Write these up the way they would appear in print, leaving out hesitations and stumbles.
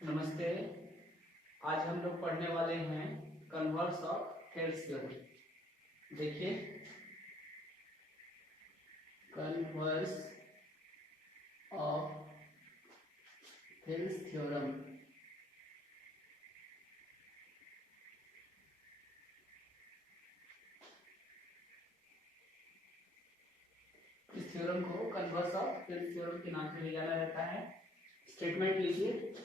नमस्ते। आज हम लोग पढ़ने वाले हैं कन्वर्स ऑफ थेल्स थ्योरम। देखिए, कन्वर्स ऑफ थेल्स थ्योरम। इस थ्योरम को कन्वर्स ऑफ थेल्स थ्योरम के नाम से भी जाना जाता है। स्टेटमेंट लीजिए।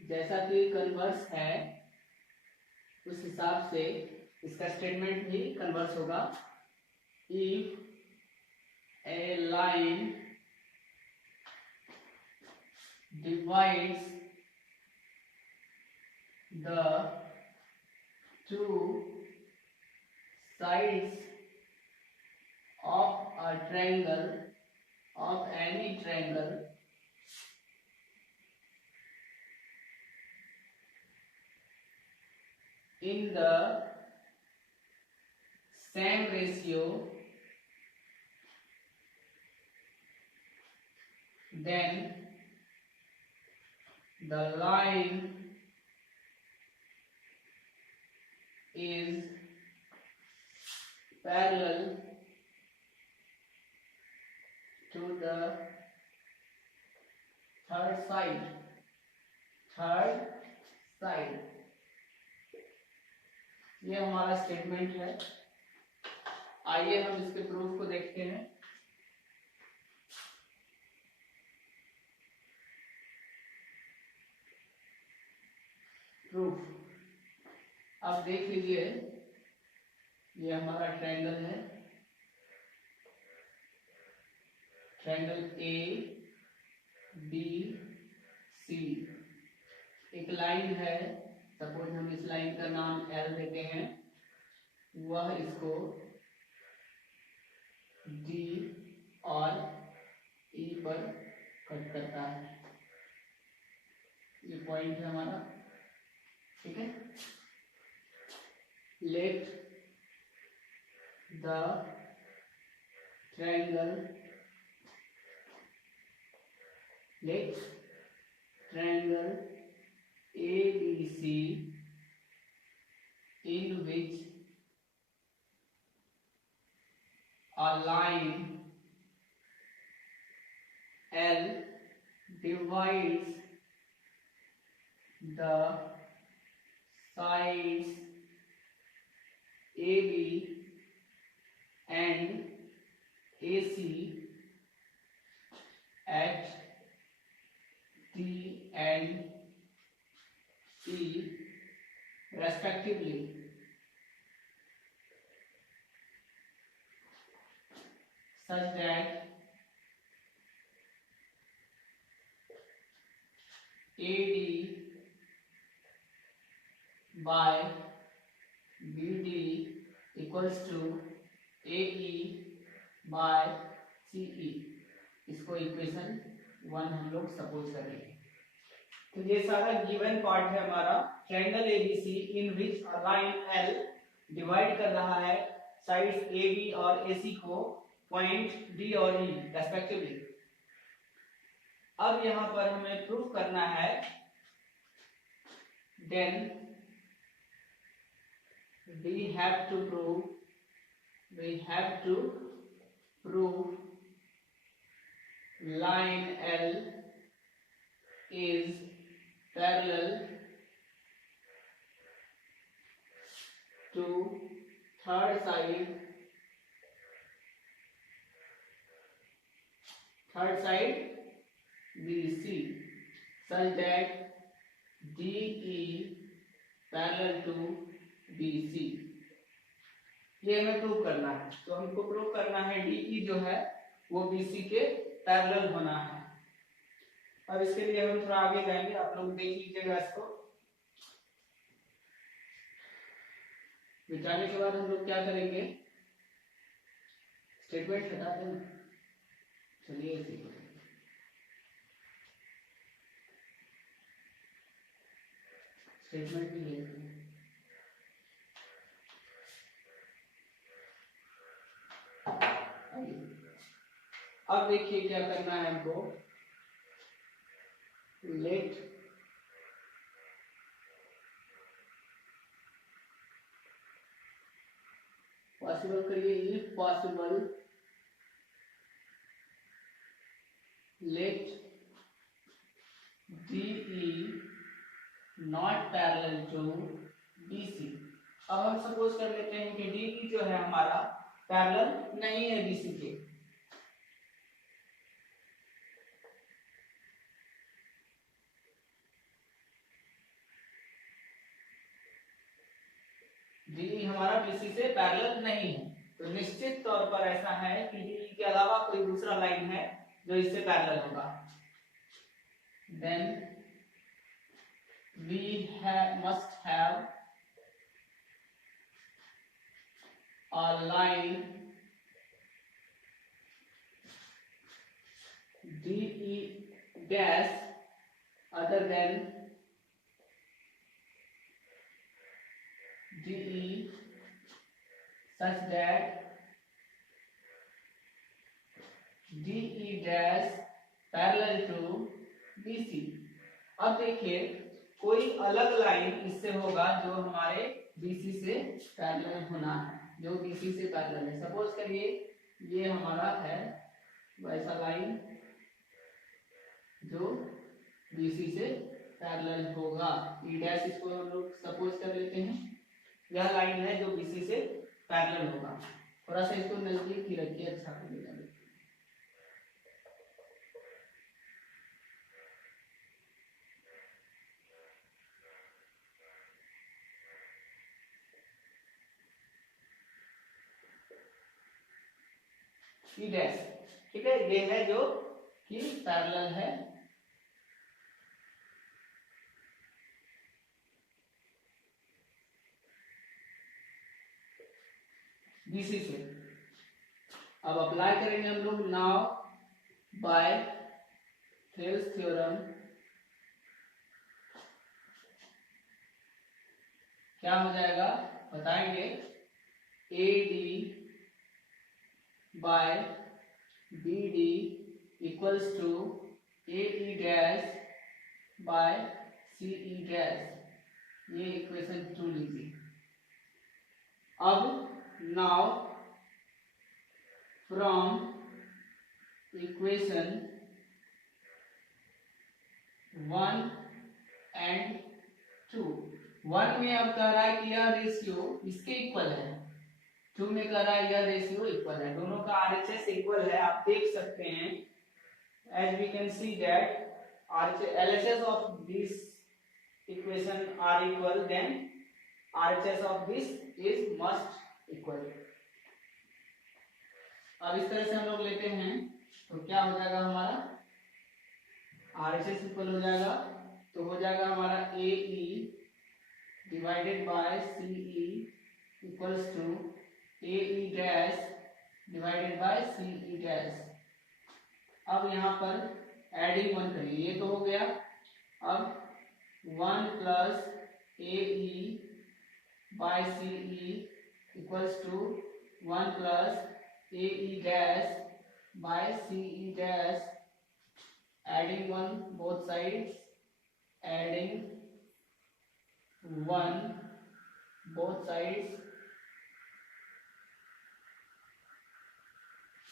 जैसा कि कन्वर्स है उस हिसाब से इसका स्टेटमेंट भी कन्वर्स होगा। If A line divides the two sides of a triangle, of any triangle, in the same ratio, then the line is parallel to the third side. ये हमारा स्टेटमेंट है। आइए हम इसके प्रूफ को देखते हैं। प्रूफ अब देख लीजिए, ये हमारा ट्रायंगल है, ट्रायंगल ए बी सी। एक लाइन है, सपोज हम इस लाइन का नाम एल देते हैं, वह इसको डी और ई पर कट करता है। ये पॉइंट है हमारा, ठीक है। Let the triangle ABC in which a line L divides the sides AB and AC at D and E respectively, such that AD by BD equals to AE by CE। इसको equation 1 हम लोग suppose करेंगे। तो ये सारा given part है हमारा। Triangle ABC in which a line L divide कर रहा है साइड्स ए बी और एसी को पॉइंट डी और ई रेस्पेक्टिवली। अब यहां पर हमें प्रूफ करना है, then we have to prove line L is parallel to third side BC, such that DE parallel to BC। ये हमें प्रूव करना है। तो हमको प्रूव करना है DE जो है वो BC के पैरेलल होना है। अब इसके लिए हम थोड़ा आगे जाएंगे, आप लोग देख लीजिएगा इसको। बिताने के बाद हम लोग क्या करेंगे, स्टेटमेंट हटा दें। चलिए इसी को स्टेटमेंट भी लेते हैं। अब देखिए क्या करना है हमको, लेट पॉसिबल करिए, if possible let DE not parallel to BC। अब हम सपोज कर लेते हैं कि DE जो है हमारा पैरेलल नहीं है BC के। DE हमारा BC से पैरेलल नहीं है, तो निश्चित तौर पर ऐसा है कि DE के अलावा कोई दूसरा लाइन है जो इससे पैरेलल होगा। Then we must have a line DE dash other than DE such that DE dash parallel to BC। अब देखिए कोई अलग लाइन इससे होगा जो हमारे BC से पैरेलल होना है, जो BC से पैरेलल है। सपोज करिए ये हमारा है वैसा लाइन जो BC से पैरेलल होगा, E डैश इसको हम लोग सपोज कर लेते हैं, यह लाइन है जो BC से पैरेलल होगा। थोड़ा सा इसको नजदीक ही रखिए, अच्छा लगेगा। E डैश, ठीक है, ये है जो कि पैरेलल है BC से। अब अप्लाई करेंगे हम लोग नाउ बाय थेल्स थ्योरम। क्या हो जाएगा बताएंगे, AD by BD equals to AE dash by CE dash. ये इक्वेशन 2 लीजिए। अब नाउ फ्रॉम इक्वेशन 1 एंड 2, 1 में अब कह रहा है कि यह रेशियो इसके इक्वल है, 2 में कह रहा है यह रेशियो इक्वल है, दोनों का RHS इक्वल है। आप देख सकते हैं, as we can see that LHS of this equation are equal, then RHS of this is must equal। अब इस तरह से हम लोग लेते हैं तो क्या हो जाएगा, हमारा RHS इक्वल हो जाएगा, तो हो जाएगा हमारा AE divided by CE equals to AE dash divided by CE dash. अब यहाँ पर एडिंग 1 करिए, ये तो हो गया। अब 1 plus AE by CE equals to 1 plus AE dash by CE dash, adding 1 both sides, adding 1 both sides।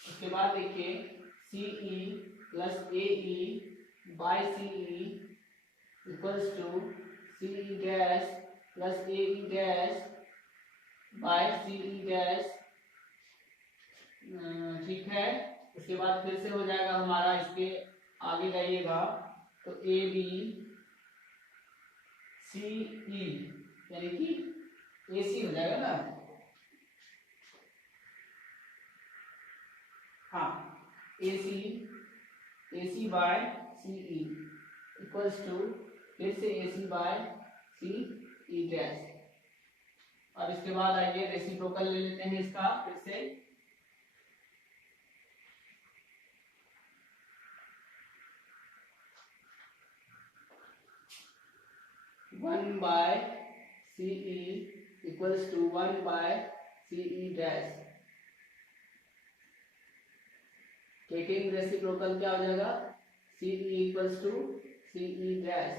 उसके बाद देखिए CE plus AE by CE equals to CE dash plus AE dash by CE dash, ठीक है। उसके बाद फिर से हो जाएगा हमारा, इसके आगे जाइएगा तो AB CE यानी कि AC हो जाएगा ना, हाँ, AC by CE equals to फिर से AC बाय CE डैश। और इसके बाद आइए रेसिप्रोकल ले लेते हैं इसका फिर से, 1 by CE equals to 1 by CE dash। Taking reciprocal क्या हो जाएगा, C E equals to C E dash,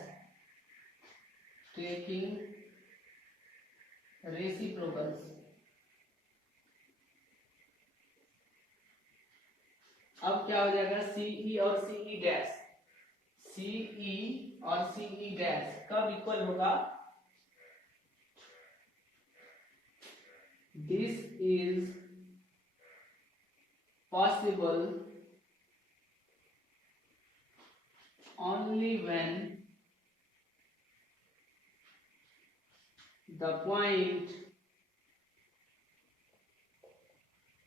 taking reciprocals. अब क्या हो जाएगा, सीई और सीई डैश, सीई और सीई डैश कब इक्वल होगा, this is possible only when the point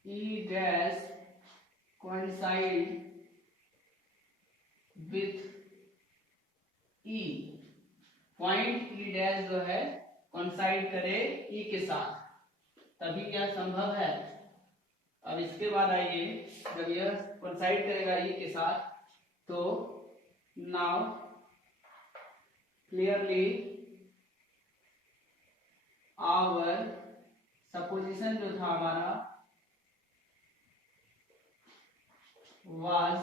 E dash coincide with E, point E dash जो है coincide करे E के साथ, तभी क्या संभव है। अब इसके बाद आइए, जब यह coincide करेगा E के साथ, तो now clearly our supposition जो था हमारा was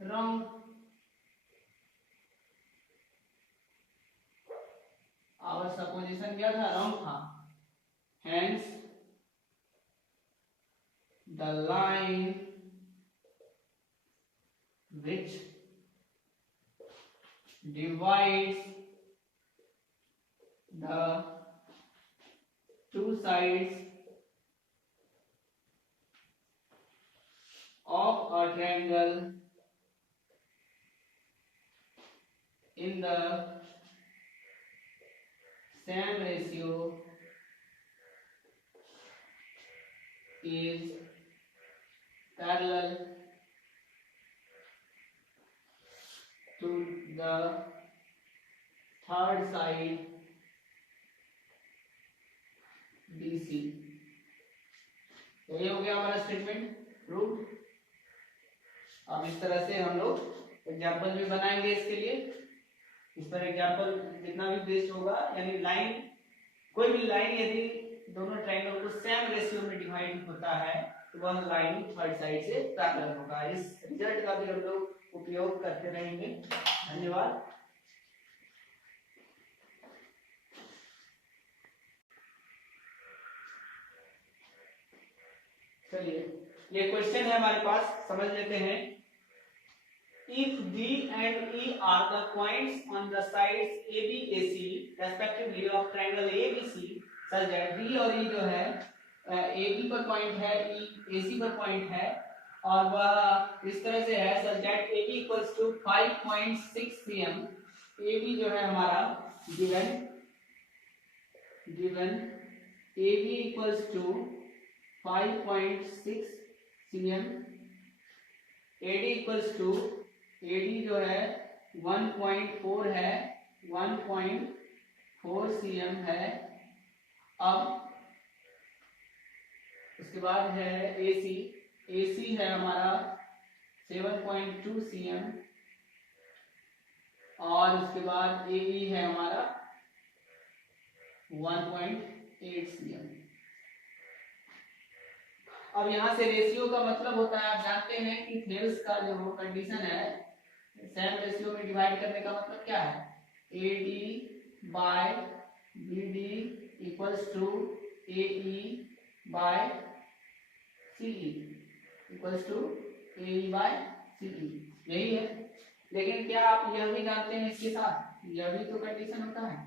wrong, our supposition क्या था, wrong था, hence the line which divides the two sides of a triangle in the same ratio is parallel to the third side BC। यही हो गया हमारा स्टेटमेंट प्रूव। अब इस तरह से हम लोग एग्जाम्पल भी बनाएंगे इसके लिए। इस पर एग्जाम्पल जितना भी बेस्ड होगा, यानी लाइन, कोई भी लाइन यदि दोनों ट्रायंगल को सेम रेशियो में डिवाइड होता है तो वह लाइन थर्ड साइड से पैरेलल होगा। इस रिजल्ट का भी हम लोग उपयोग करते रहेंगे। धन्यवाद। चलिए, ये क्वेश्चन है हमारे पास, समझ लेते हैं। If D and E are the points on the sides AB, AC respectively of triangle ABC, such that D और E जो है AB पर पॉइंट है, E AC पर पॉइंट है, और वह इस तरह से है such that AB equals to 5.6 cm। AB जो है हमारा given AB equals to 5.6 cm, AD equals to AD जो है 1.4 है, 1.4 cm है। अब उसके बाद है AC है हमारा 7.2 cm, और उसके बाद AE है हमारा 1.8 cm। अब यहाँ से रेशियो का मतलब होता है, आप जानते हैं कि थेल्स का जो कंडीशन है, सेम रेशियो में डिवाइड करने का मतलब क्या है, AD by BD equals to AE by CE equals to AE by CE, यही है। लेकिन क्या आप यह भी जानते हैं, इसके साथ यह भी तो कंडीशन होता है,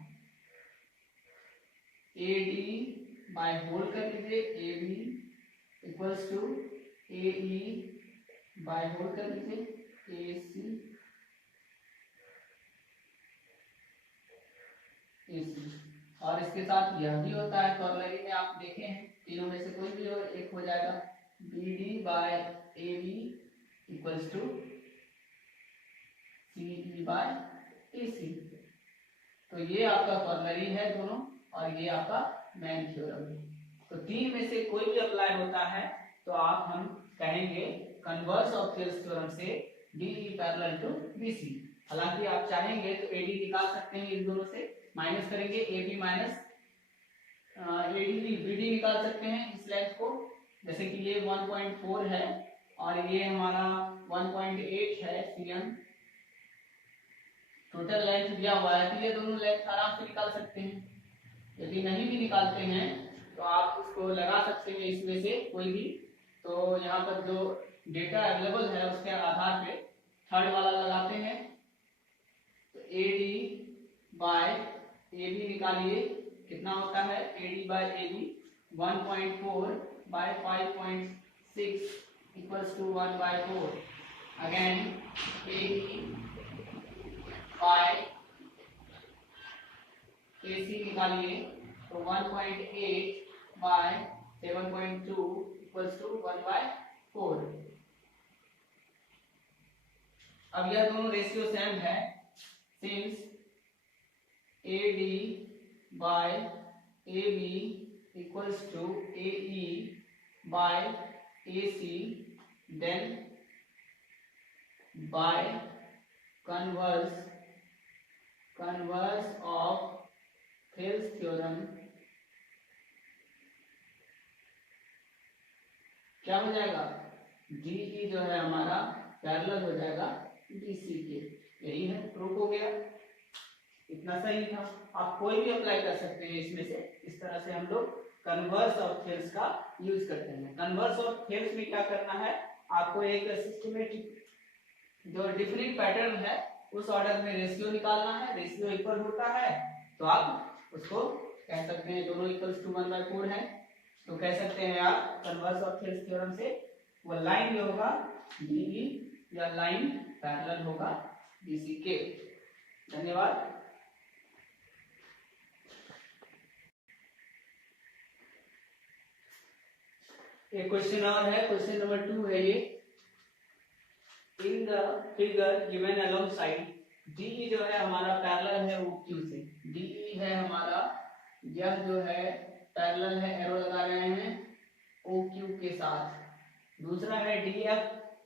AD बाय होल कर लीजिए AB equals to AE by whole कर लीजिए AC और इसके साथ यह भी होता है, कॉर्नरी में आप देखें हैं, तीनों में से कोई भी एक हो जाएगा, BD by AB equals to CE by AC। तो ये आपका कॉर्नरी है दोनों, और ये आपका मेन थ्योरम है। तो तीन में से कोई भी अप्लाई होता है तो हम कहेंगे कन्वर्स ऑफ थेल्स थ्योरम से DE पैरेलल टू BC। हालांकि आप चाहेंगे तो AD निकाल सकते हैं, इन दोनों से माइनस करेंगे, AB माइनस AD BD निकाल सकते हैं इस लेंथ को, जैसे कि ये 1.4 है और ये हमारा 1.8 है cm टोटल लेंथ दिया हुआ है। तो ये दोनों लेंथ आराम से निकाल सकते हैं। यदि नहीं भी निकालते हैं तो आप उसको लगा सकते हैं इसमें से कोई भी। तो यहाँ पर जो डेटा अवेलेबल है उसके आधार पे थर्ड वाला लगाते हैं। तो AD बाय AB निकालिए, कितना होता है AD by AB 1.4 by 5.6 equals to 1/4। Again AD by AC निकालिए, तो 1.8 बाय 7.2 इक्वल्स टू 1/4। अब यह दोनों रेशियो सेम है since AD by AB equals to AE by AC, then by converse of Thales theorem क्या हो जाएगा, DE जो है हमारा पैरेलल हो जाएगा BC के। यही है, प्रूफ हो गया। इतना सही था। आप कोई भी अप्लाई कर सकते हैं इसमें से। इस तरह से हम लोग कन्वर्स ऑफ थेल्स का यूज करते हैं। कन्वर्स ऑफ थेल्स में क्या करना है, आपको एक सिस्टमेटिक जो डिफरेंट पैटर्न है उस ऑर्डर में रेशियो निकालना है। रेशियो इक्वल होता है तो आप उसको कह सकते हैं दोनों इक्वल्स टू 1/4 है, तो कह सकते हैं आप कन्वर्स ऑफ थेल्स थ्योरम से वो लाइन जो होगा DE या लाइन पैरेलल होगा BC के। धन्यवाद। एक क्वेश्चन और है, क्वेश्चन नंबर 2 है ये। In the figure given alongside DE जो है हमारा पैरेलल है OQ से। DE है हमारा, यह जो है पैरेलल है, एरो लगा रहे हैं OQ के साथ। दूसरा है DF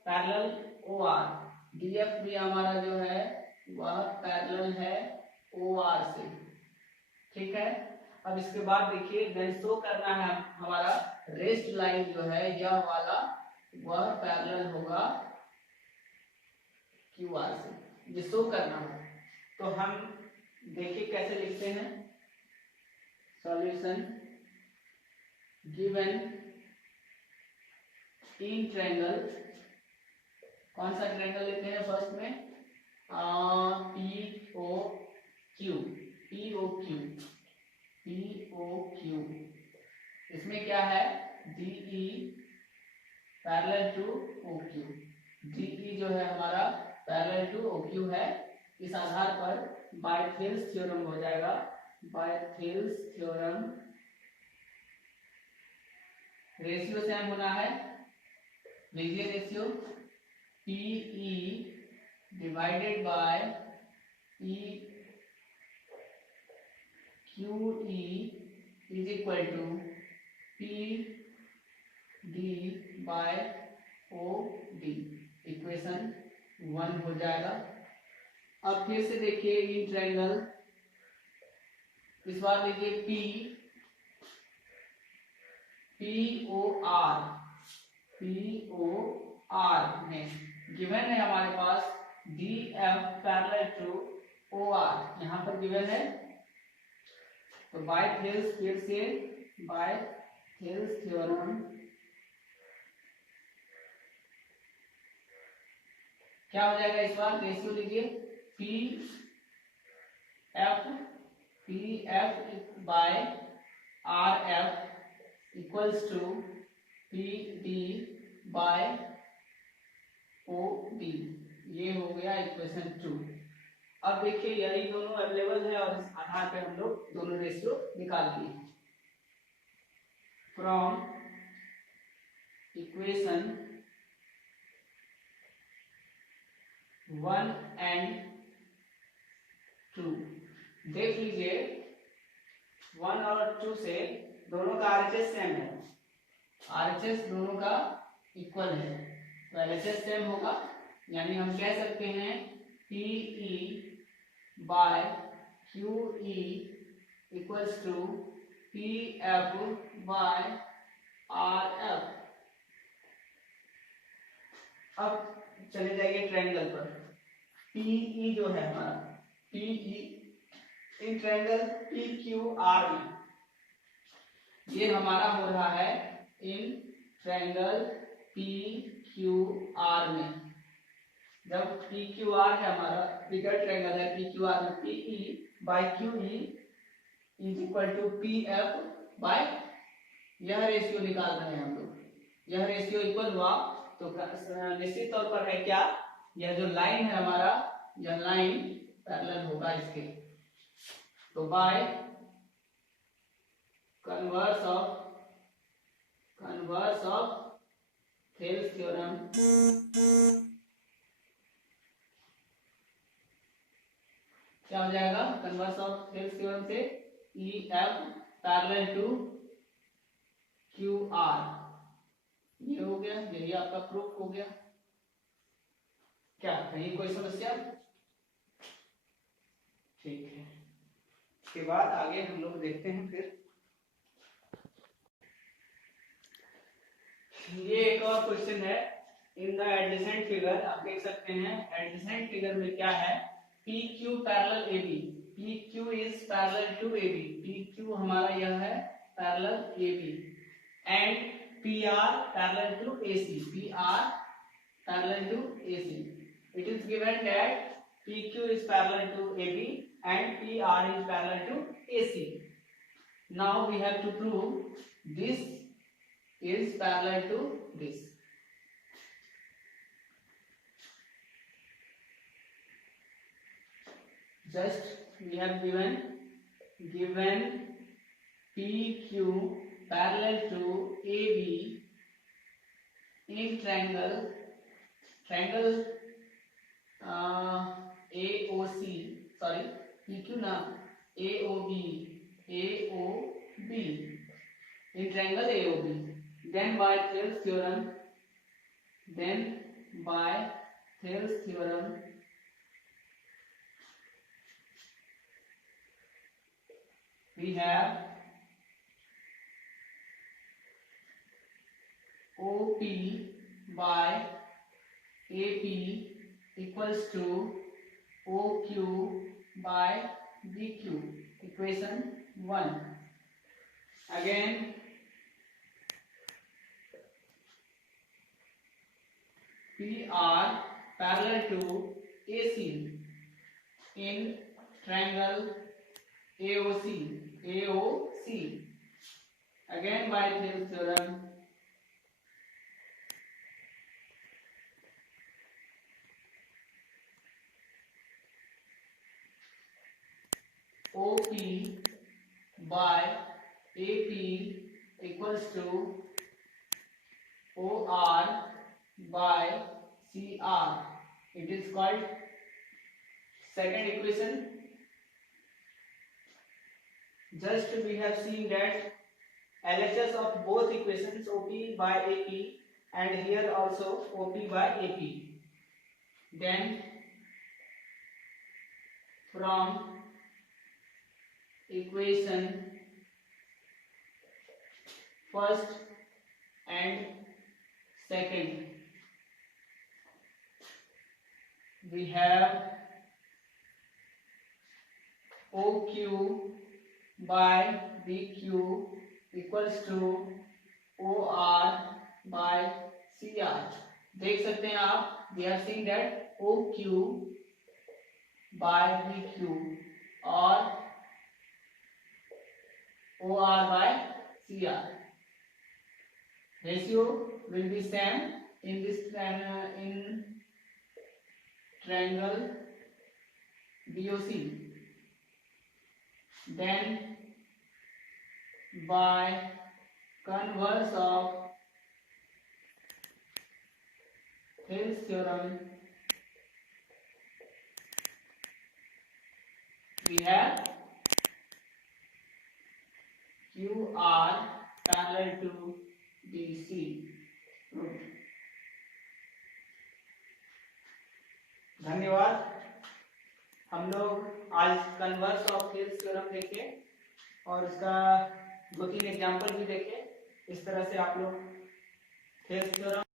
पैरेलल OR। DF भी हमारा जो है वह पैरेलल है OR से। ठीक है। अब इसके बाद देखिए देन शो करना है हमारा रेस्ट लाइन जो है यह वाला वह पैरेलल होगा QR से, ये शो करना है। तो हम देखिए कैसे लिखते हैं। सॉल्यूशन गिवन इन ट्रायंगल, कौन सा ट्रायंगल लेते हैं फर्स्ट में, POQ। इसमें क्या है DE parallel to OQ। DE जो है हमारा पैरेलल टू OQ है। इस आधार पर बाय थेल्स थ्योरम हो जाएगा। By Thales theorem ratio same होना है, लीजिए ratio PE divided by PQE is equal to PD by OD। Equation 1 हो जाएगा। अब फिर से देखिए इन ट्रायंगल, इस बार लीजिए POR में गिवन है हमारे पास DF पैरेलल टू OR, यहाँ पर गिवन है। तो बाय थेल्स, फिर से बाय थेल्स थ्योरम क्या हो जाएगा, इस बार रेशियो लीजिए PF by RF equals to PD by OD। ये हो गया इक्वेशन 2। अब देखिए यही दोनों अवेलेबल है और इस आधार पे हम लोग दोनों रेशियो निकाल लिए। फ्रॉम इक्वेशन 1 एंड 2 देख लीजिए 1 और 2 से दोनों का RHS सेम है। RHS दोनों का इक्वल है, तो LHS सेम होगा। यानी हम कह सकते हैं PE by QE equals to PF by RF। अब चले जाइए ट्रायंगल पर। पीई जो है हमारा, पीई इन ट्रायंगल पीक्यूआर में, ये हमारा हो रहा है इन ट्रायंगल पीक्यूआर में। जब पीक्यूआर है हमारा बिगर ट्रायंगल है पीक्यूआर में, PE by QE is equal to PF by, यह रेशियो निकाल रहे हैं हम लोग, यह रेशियो इक्वल हुआ तो निश्चित तौर पर है क्या, यह जो लाइन है हमारा, यह लाइन पैरेलल होगा इसके। तो by converse of Thales theorem, क्या हो जाएगा, कन्वर्स ऑफ थेल्स थ्योरम से E F parallel to Q R, ये हो गया, यही आपका प्रूफ हो गया। क्या कहीं कोई समस्या? ठीक है, इसके बाद आगे हम लोग देखते हैं फिर ये एक और क्वेश्चन है। इन द एडजेसेंट फिगर, आप देख सकते हैं एडजेसेंट फिगर में क्या है, P Q parallel A B, P Q is parallel to A B, P Q हमारा यह है parallel A B, and P R parallel to A C, P R parallel to A C. It is given that PQ is parallel to AB and PR is parallel to AC. Now we have to prove this is parallel to this. Just we have given PQ parallel to AB in triangle AOC, sorry PQ ना, AOB in triangle AOB, then by Thales theorem we have OP by AP equals to OQ by BQ, equation 1. Again PR parallel to AC in triangle AOC, again by Thales theorem OP by AP equals to OR by CR. It is called second equation. Just we have seen that LHS of both equations, OP by AP and here also OP by AP. Then from equation first and second we have OQ by BQ equals to OR by CR. देख सकते हैं आप, we are seeing that OQ by BQ और OR by CR. Ratio will be same in this in triangle BOC. Then by converse of Thales theorem we have QR parallel to BC. धन्यवाद। हम लोग आज converse of Thales theorem देखे और उसका 2-3 example भी देखे। इस तरह से आप लोग थेल्स थ्योरम